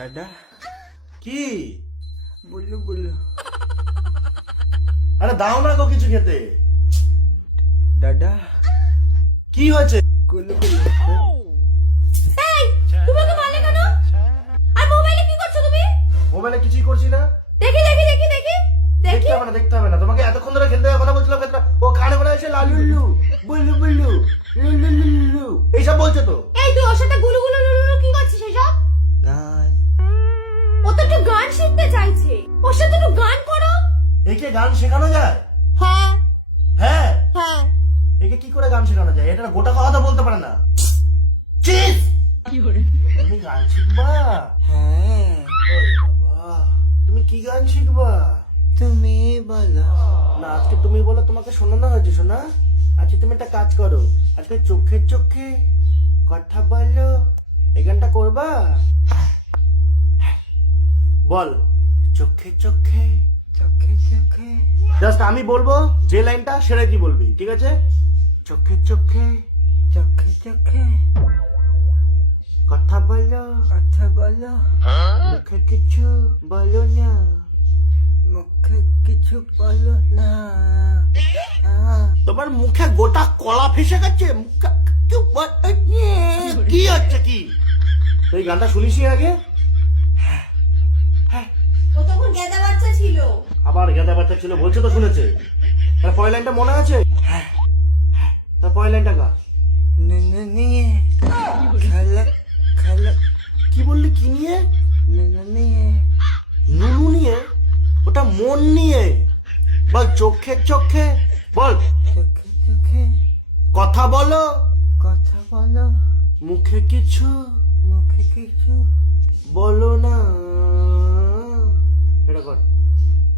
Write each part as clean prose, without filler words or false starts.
দাদা কি? বললো বললো আরে দাও না গো কিছু খেতে। দাদা কি হয়েছে? বললো বললো এই তুমি ওকে মারলে কেন? আর মোবাইলে কি করছো তুমি? মোবাইলে কিছুই করছি না। দেখি দেখি দেখি দেখি দেখি দেখতে হবে না তোমাকে এতক্ষণ ধরে খেলতে কথা বলছিলাম ও কানে করে এসে লালুল্লু বুল্লু বুল্লু লুলু এইসব বলছে তো। এই তুই ওর সাথে গুলু গুলু লুলু কি করছিস এসব? গান ও তো একটু গান শিখতে চাইছে, ওর সাথে একটু গান করো। একে গান শেখানো যায়? হ্যাঁ হ্যাঁ, হ্যাঁ একে কি করে গান শেখানো যায়? এটা গোটা কথা বলতে পারে না। চিস তুমি গান শিখবা? হ্যাঁ ওরে বাবা, তুমি কি গান শিখবা? তুমি বলো না আজকে তুমি বলো, তোমাকে শোনানো হয়েছে শোনা। আজকে তুমি একটা কাজ করো, আজকে চোখে চোখে কথা বলো, এই গানটা করবা? বল চোখে চোখে। চোখে চোখে জাস্ট আমি বলবো যে লাইনটা সেটাই তুই বলবি, ঠিক আছে? চোখে চোখে চোখে চোখে কথা বলো, কথা বলো, মুখে কিছু বলো না। মুখে কিছু বলো না। তোমার মুখে গোটা কলা ফেসে গেছে, মুখে কিছু বলো না। কি হচ্ছে কি? তুই গানটা শুনিস আগে? ও তখন গেদা বাচ্চা ছিল। আবার গেদা বাচ্চা ছিল বলছে তো, শুনেছে। তার পরের লাইনটা মনে আছে? তার পরের লাইনটা গা। নুনু নিয়ে খেলা খেলা কি বললি? কি নিয়ে? নুনু নিয়ে নুনু নিয়ে? ওটা মন নিয়ে। বল চোখে চোখে বল, চোখে চোখে কথা বলো, কথা বলো, মুখে কিছু মুখে কিছু বলো না। এটা কর,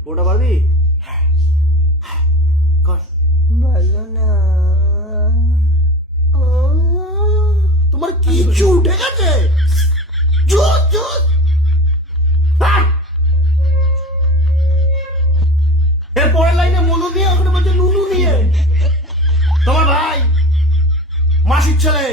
ওটা পারবি? কর। বলো না। তোমার কিছু উঠে গেছে। জোর জোর। এর পরের লাইনে মনু নিয়ে, ওখানে বলছে নুনু নিয়ে। তোমার ভাই মাসির ছেলে